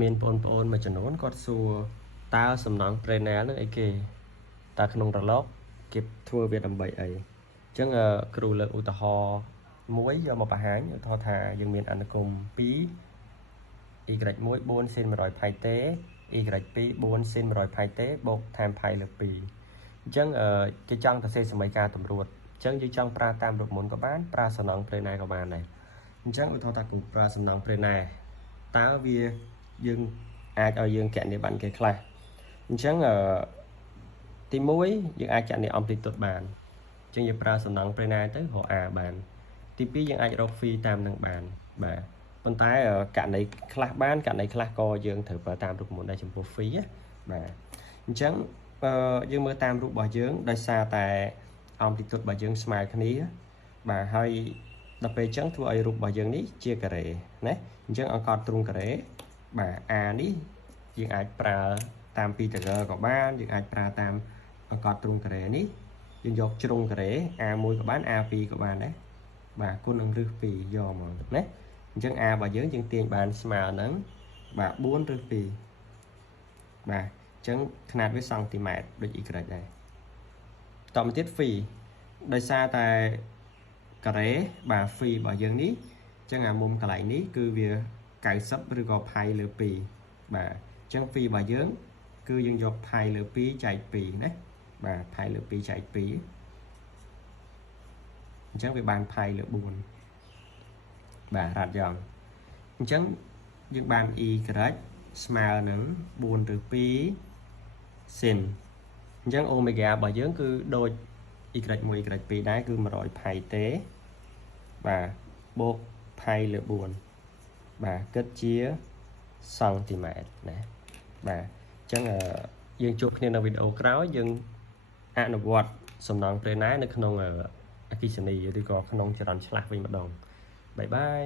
មានបងប្អូនមួយចំនួនគាត់សួរតើសំណង់ Prenel នឹងអីគេតើក្នុងរលកគេធ្វើវាដើម្បីអីអញ្ចឹងគ្រូលើកឧទាហរណ៍មួយយកមកបង្ហាញឧទាហរណ៍ថាយើងមានអនុគម2 y1 4 sin 100 pi t y2 4 sin 100 pi t បូក time pi លើ2អញ្ចឹងគេចង់ទៅសេសមីការតម្រួតអញ្ចឹងយើងចង់ប្រើតាមរូបមន្តក៏បានប្រើសំណង់ Prenel ក៏បានដែរអញ្ចឹងឧទាហរណ៍ថាគូប្រើសំណង់ Prenel តើវាយើងអាចឲ្យយើងកណនីបានគេខ្លះអញ្ចឹងទី1យើងអាចកណនី amplitude បានអញ្ចឹងយើងប្រើសំណង់ Prenel ទៅរក a បានទី2យើងអាចរក phi តាមនឹងបានបាទប៉ុន្តែករណីខ្លះបានករណីខ្លះក៏យើងត្រូវប្រើតាមរូបមន្តដែរចំពោះ phi ណាបាទអញ្ចឹងយើងមើលតាមរូបរបស់យើងដោយសារតែ amplitude របស់យើងស្មើគ្នាបាទហើយដល់ពេលអញ្ចឹងធ្វើឲ្យរូបរបស់យើងនេះជាការ៉េណាអញ្ចឹងអង្កត់ទ្រុងការ៉េបាទ a នេះយើងអាចប្រើតាមពីតើក៏បានយើងអាចប្រើតាមអង្កត់ទ្រុងការ៉េនេះយើងយកជ្រុងការ៉េ a1 ក៏បាន a2 ក៏បានដែរបាទគុណនឹងរឹស2យកមកណាអញ្ចឹង a របស់យើងទាញបានស្មើនឹងបាទ4រឹស2បាទអញ្ចឹងຂະຫນាតវាសង់ទីម៉ែត្រដូច y ដែរតមកទៀត phi ដោយសារតែការ៉េបាទ phi របស់យើងនេះអញ្ចឹងអាមុំកន្លែងនេះគឺវា90ឬក៏ pi លើ2បាទអញ្ចឹង phi របស់យើងគឺយើងយក pi លើ2ចែក2ណាបាទ pi លើ2ចែក2អញ្ចឹងវាបាន pi លើ4បាទរ៉ាត់យ៉ងអញ្ចឹងយើងបាន y ស្មើនឹង4ឬ2 sin អញ្ចឹង omega របស់យើងគឺដូច y1 y2 ដែរគឺ100 pi t បាទបូក pi លើ4បាទគិតជាសង់ទីម៉ែត្រណាបាទអញ្ចឹងយើងជួបគ្នានៅវីដេអូក្រោយយើងអនុវត្តសំណង់ Prenel នៅក្នុងអគ្គិសនីឬក៏ក្នុងចរន្តឆ្លាស់វិញម្ដងបាយបាយ